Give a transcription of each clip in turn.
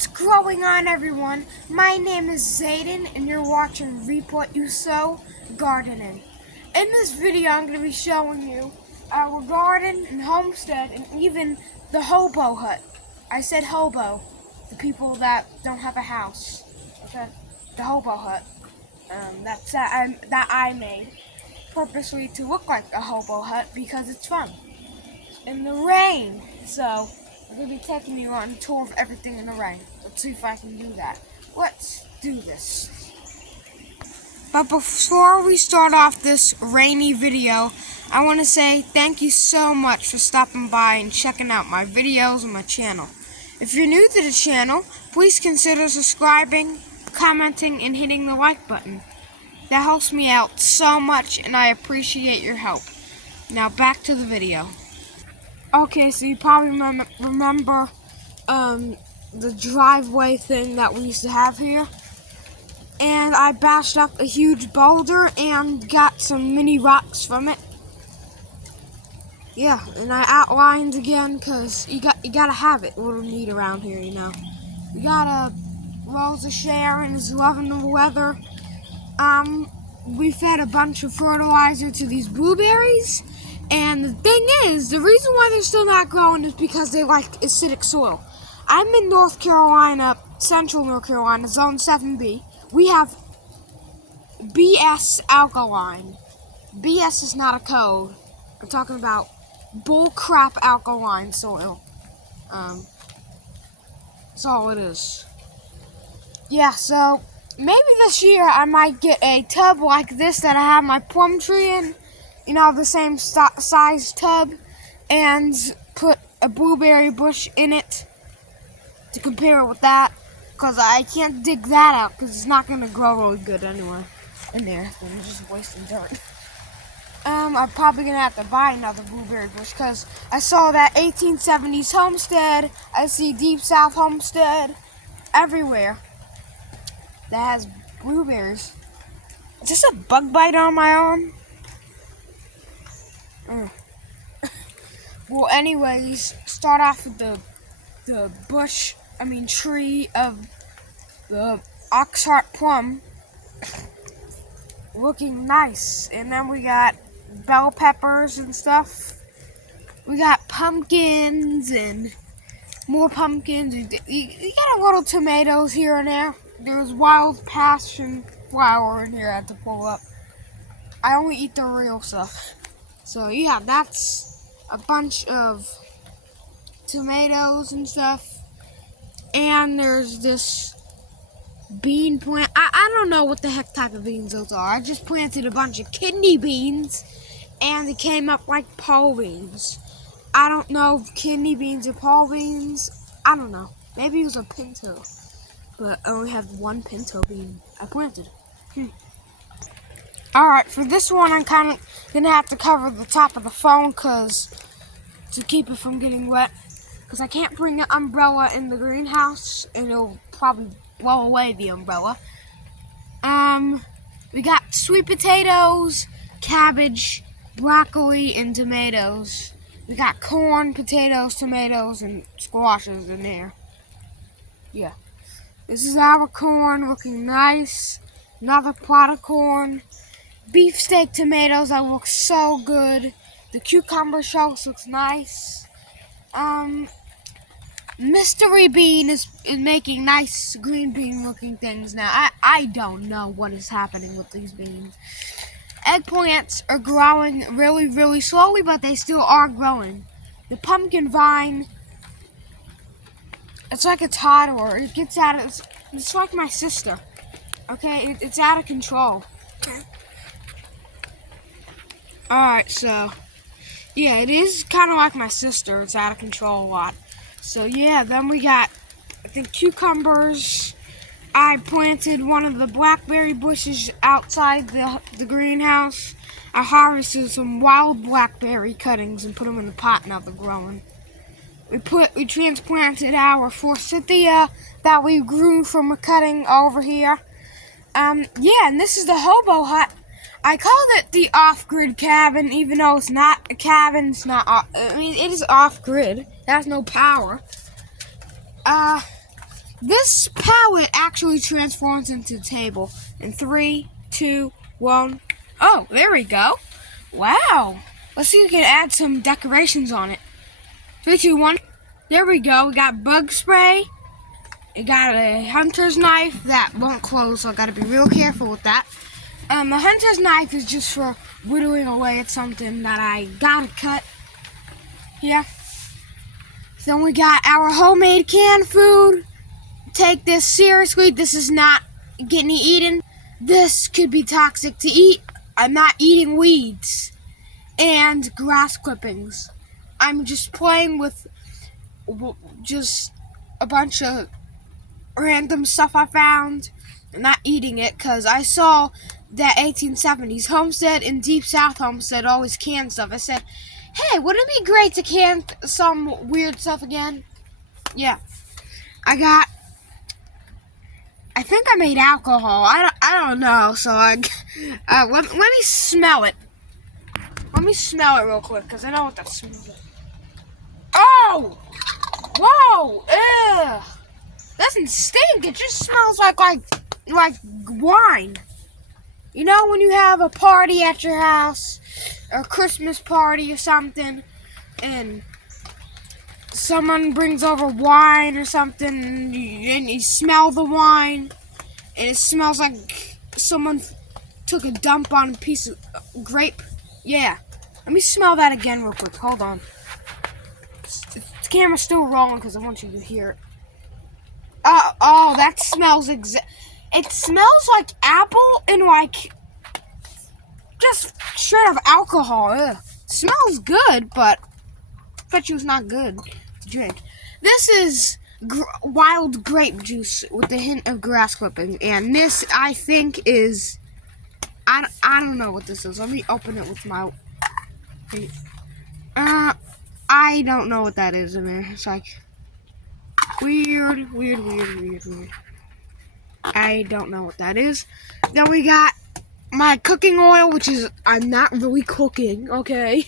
What's going on, everyone? My name is Zayden and you're watching Reap What You Sow Gardening. In this video I'm going to be showing you our garden and homestead and even the hobo hut. I said hobo, the people that don't have a house. Okay? The hobo hut. That I made purposely to look like a hobo hut because it's fun. In the rain, so I'm going to be taking you on a tour of everything in the rain. Let's see if I can do that. Let's do this. But before we start off this rainy video, I want to say thank you so much for stopping by and checking out my videos on my channel. If you're new to the channel, please consider subscribing, commenting, and hitting the like button. That helps me out so much and I appreciate your help. Now back to the video. Okay, so you probably remember the driveway thing that we used to have here. And I bashed up a huge boulder and got some mini rocks from it. Yeah, and I outlined again because you gotta have it. A little neat around here, you know. We got a Rosa Sharon is loving the weather. We fed a bunch of fertilizer to these blueberries. And the thing is, the reason why they're still not growing is because they like acidic soil. I'm in North Carolina, central North Carolina, zone 7B. We have BS alkaline. BS is not a code. I'm talking about bullcrap alkaline soil. That's all it is. Yeah, so maybe this year I might get a tub like this that I have my plum tree in. You know, the same size tub, and put a blueberry bush in it to compare it with that, because I can't dig that out because it's not going to grow really good anyway in there. I'm just wasting dirt. I'm probably going to have to buy another blueberry bush because I saw that 1870s homestead. I see Deep South homestead everywhere that has blueberries. Is this a bug bite on my arm? Well, anyways, start off with the tree of the Oxheart plum, looking nice. And then we got bell peppers and stuff. We got pumpkins and more pumpkins. You got a little tomatoes here and there. There's wild passion flower in here I had to pull up. I only eat the real stuff. So yeah, that's a bunch of tomatoes and stuff. And there's this bean plant. I don't know what the heck type of beans those are. I just planted a bunch of kidney beans and they came up like pole beans. I don't know if kidney beans are pole beans. I don't know. Maybe it was a pinto. But I only have one pinto bean I planted. Alright, for this one I'm kind of going to have to cover the top of the phone to keep it from getting wet. Because I can't bring the umbrella in the greenhouse and it'll probably blow away the umbrella. We got sweet potatoes, cabbage, broccoli, and tomatoes. We got corn, potatoes, tomatoes, and squashes in there. Yeah. This is our corn looking nice. Another plot of corn. Beefsteak tomatoes that look so good. The cucumber shells looks nice. Mystery bean is making nice green bean looking things now. I don't know what is happening with these beans. Eggplants are growing really, really slowly, but they still are growing. The pumpkin vine, it's like a toddler. It gets out of, it's like my sister. Okay, it's out of control. Alright, so, yeah, it is kind of like my sister. It's out of control a lot. So, yeah, then we got, I think, cucumbers. I planted one of the blackberry bushes outside the greenhouse. I harvested some wild blackberry cuttings and put them in the pot. Now they're growing. We transplanted our forsythia that we grew from a cutting over here. Yeah, and this is the hobo hut. I called it the off-grid cabin, even though it's not a cabin. It's not. I mean, it is off-grid. It has no power. this pallet actually transforms into a table. In 3, 2, 1. Oh, there we go. Wow. Let's see if we can add some decorations on it. 3, 2, 1. There we go. We got bug spray. We got a hunter's knife that won't close, so I gotta be real careful with that. The hunter's knife is just for whittling away at something that I gotta cut. Yeah. Then we got our homemade canned food. Take this seriously. This is not getting eaten. This could be toxic to eat. I'm not eating weeds and grass clippings. I'm just playing with just a bunch of random stuff I found. I'm not eating it because I saw that 1870s Homestead and Deep South Homestead always can stuff. I said, hey, wouldn't it be great to can some weird stuff again? Yeah. I think I made alcohol. I don't know. So let me smell it. Let me smell it real quick because I know what that smells like. Oh! Whoa! Ugh! Doesn't stink. It just smells like wine. You know when you have a party at your house, or a Christmas party or something, and someone brings over wine or something, and you smell the wine, and it smells like someone took a dump on a piece of grape. Yeah. Let me smell that again real quick. Hold on. The camera's still rolling because I want you to hear it. Oh, that smells it smells like apple and like just straight up alcohol. Ugh. Smells good, but I bet you it's not good to drink. This is wild grape juice with a hint of grass clipping, and this I think is I don't know what this is. Let me open it with my. I don't know what that is in there. It's like weird. I don't know what that is. Then we got my cooking oil, which is I'm not really cooking. Okay,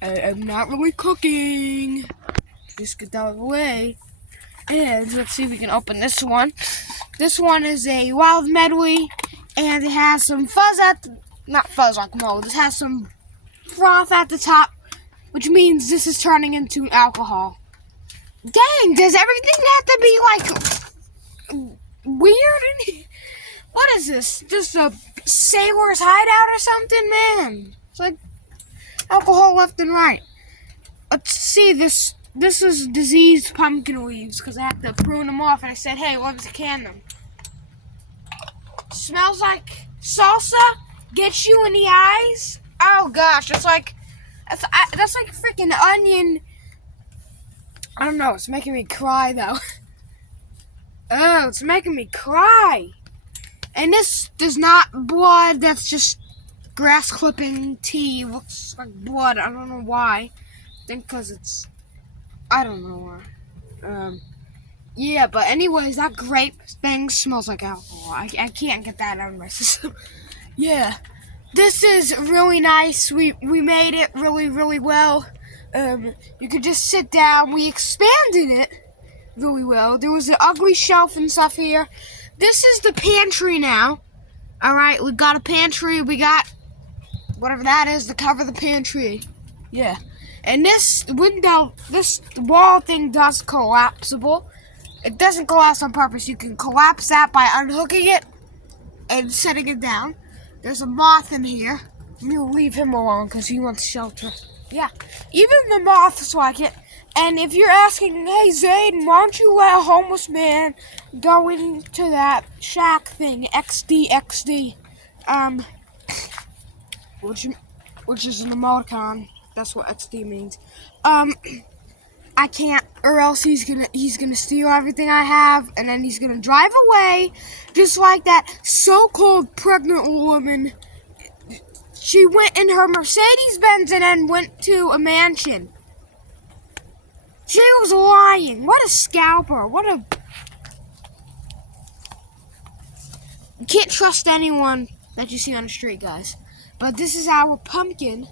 I'm not really cooking. Just get that out of the way. And let's see if we can open this one. This one is a wild medley, and it has some fuzz not fuzz like mold. This has some froth at the top, which means this is turning into alcohol. Dang, does everything have to be like weird? What is this? Just a sailor's hideout or something, man? It's like alcohol left and right. Let's see this. This is diseased pumpkin leaves because I have to prune them off, and I said, hey, let's can them. Smells like salsa. Gets you in the eyes. Oh gosh, that's like freaking onion. I don't know. It's making me cry though. Oh, it's making me cry. And this is not blood. That's just grass clipping tea. It looks like blood. I don't know why. I think because it's. I don't know why. Yeah, but anyways, that grape thing smells like alcohol. I can't get that out of my system. Yeah. This is really nice. We made it really well. You could just sit down. We expanded it really well. There was an ugly shelf and stuff here. This is the pantry now. Alright, we got a pantry. We got whatever that is to cover the pantry. Yeah. And this window, this wall thing does collapsible. It doesn't collapse on purpose. You can collapse that by unhooking it and setting it down. There's a moth in here. We'll leave him alone because he wants shelter. Yeah, even the moths like it. And if you're asking, hey Zayden, why don't you let a homeless man go into that shack thing, XD, which is an emoticon. That's what XD means. I can't, or else he's gonna steal everything I have, and then he's gonna drive away, just like that so-called pregnant woman. She went in her Mercedes-Benz and then went to a mansion. She was lying. What a scalper. You can't trust anyone that you see on the street, guys. But this is our pumpkin,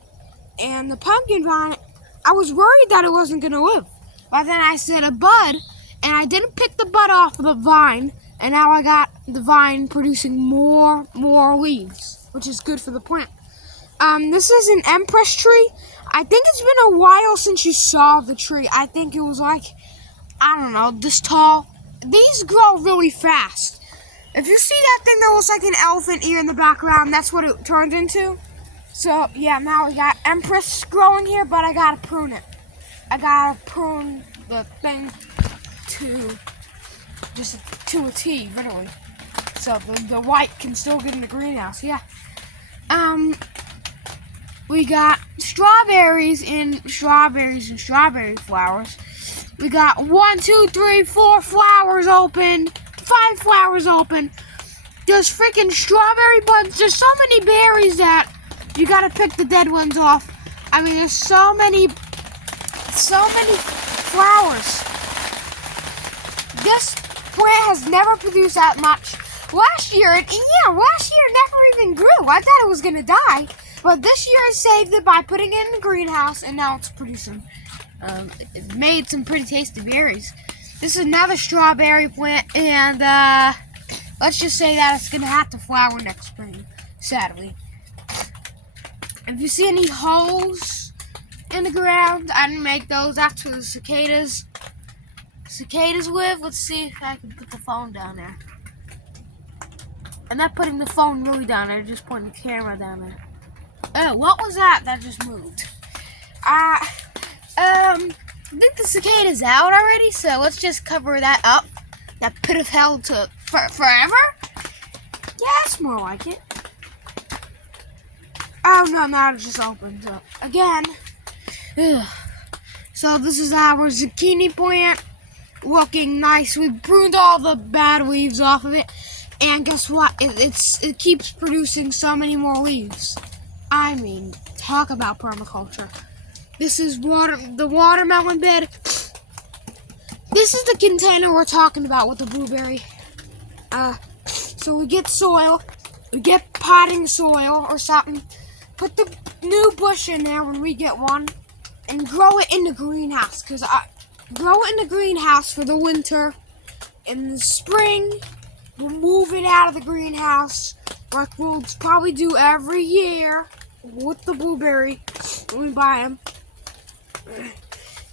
and the pumpkin vine. I was worried that it wasn't gonna live. But then I said a bud, And I didn't pick the bud off of the vine, and now I got the vine producing more leaves, which is good for the plant. This is an Empress tree. I think it's been a while since you saw the tree. I think it was like, I don't know, this tall. These grow really fast. If you see that thing that looks like an elephant ear in the background, that's what it turned into. So, yeah, now we got Empress growing here, but I gotta prune it. I gotta prune the thing to a T, literally. So the white can still get in the greenhouse, yeah. We got strawberries and strawberry flowers. We got 1, 2, 3, 4 flowers open, 5 flowers open. There's freaking strawberry buds. There's so many berries that you gotta pick the dead ones off. I mean, there's so many flowers. This plant has never produced that much. Last year it never even grew. I thought it was gonna die. But this year I saved it by putting it in the greenhouse, and now it's producing. It made some pretty tasty berries. This is another strawberry plant, and let's just say that it's gonna have to flower next spring, sadly. If you see any holes in the ground, I didn't make those. That's where the cicadas live. Let's see if I can put the phone down there. I'm not putting the phone really down there, just putting the camera down there. Oh, what was that? That just moved. I think the cicada's out already, so let's just cover that up. That pit of hell to forever? Yeah, that's more like it. Oh, no, now it just opens up again. Ugh. So this is our zucchini plant, looking nice. We pruned all the bad leaves off of it, and guess what? It keeps producing so many more leaves. I mean, talk about permaculture. This is the watermelon bed. This is the container we're talking about with the blueberry. So we get soil, we get potting soil or something, put the new bush in there when we get one, and grow it in the greenhouse. Grow it in the greenhouse for the winter. In the spring, we'll move it out of the greenhouse, like we'll probably do every year with the blueberry when we buy them.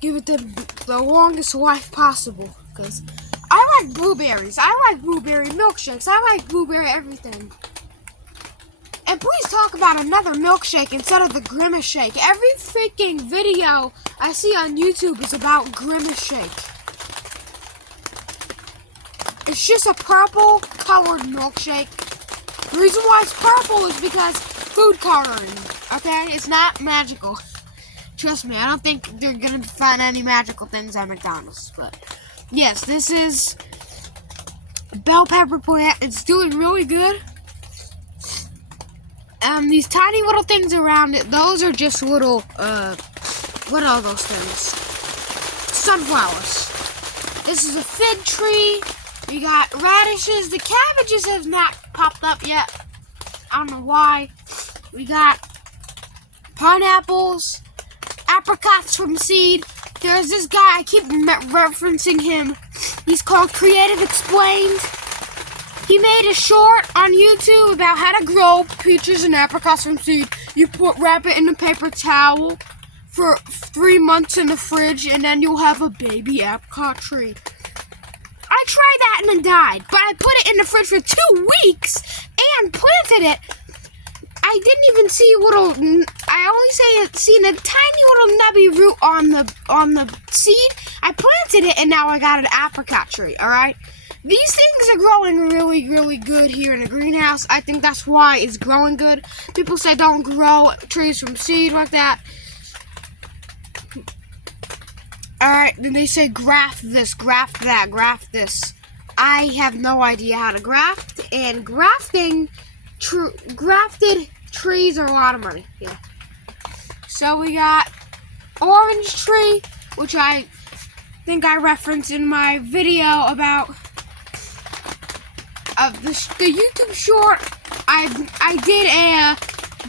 Give it the longest life possible, because I like blueberries. I like blueberry milkshakes. I like blueberry everything. And please talk about another milkshake instead of the Grimace Shake. Every freaking video I see on YouTube is about Grimace Shake. It's just a purple colored milkshake. The reason why it's purple is because food coloring, okay? It's not magical. Trust me, I don't think they're gonna find any magical things at McDonald's. But yes, this is a bell pepper plant. It's doing really good. These tiny little things around it, those are just little, what are those things? Sunflowers. This is a fig tree. We got radishes. The cabbages have not popped up yet. I don't know why. We got pineapples, apricots from seed. There's this guy, I keep referencing him. He's called Creative Explained. He made a short on YouTube about how to grow peaches and apricots from seed. You wrap it in a paper towel for 3 months in the fridge, and then you'll have a baby apricot tree. I tried that and then died, but I put it in the fridge for 2 weeks and planted it. I didn't even see seen a tiny little nubby root on the seed. I planted it and now I got an apricot tree, alright? These things are growing really, really good here in the greenhouse. I think that's why it's growing good. People say don't grow trees from seed like that. Alright, then they say graft this, graft that, graft this. I have no idea how to graft, and grafted trees are a lot of money. Yeah. So we got orange tree, which I think I referenced in my video about the YouTube short. I did a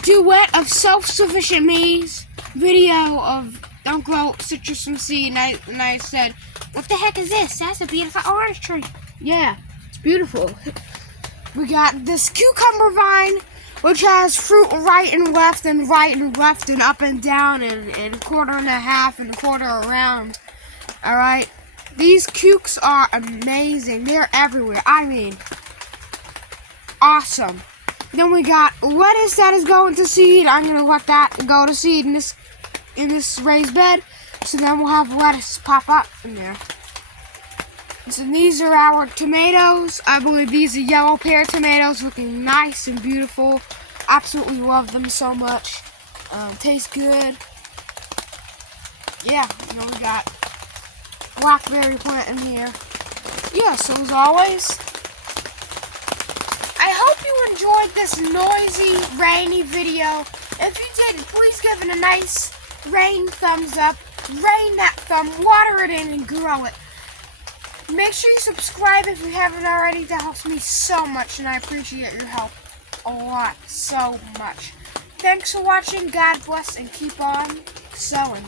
duet of Self-Sufficient Me's video of don't grow citrus from seed. And I said, what the heck is this? That's a beautiful orange tree. Yeah, it's beautiful. We got this cucumber vine, which has fruit right and left and up and down and quarter and a half and a quarter around. Alright? These cukes are amazing. They're everywhere. I mean, awesome. Then we got lettuce that is going to seed. I'm going to let that go to seed in this raised bed. So then we'll have lettuce pop up in there. So these are our tomatoes. I believe these are yellow pear tomatoes, looking nice and beautiful. Absolutely love them so much. Taste good. Yeah, you know, we got blackberry plant in here. Yeah, so as always, I hope you enjoyed this noisy, rainy video. If you did, please give it a nice rain thumbs up. Rain that thumb, water it in, and grow it. Make sure you subscribe if you haven't already. That helps me so much, and I appreciate your help a lot, so much. Thanks for watching. God bless, and keep on sowing.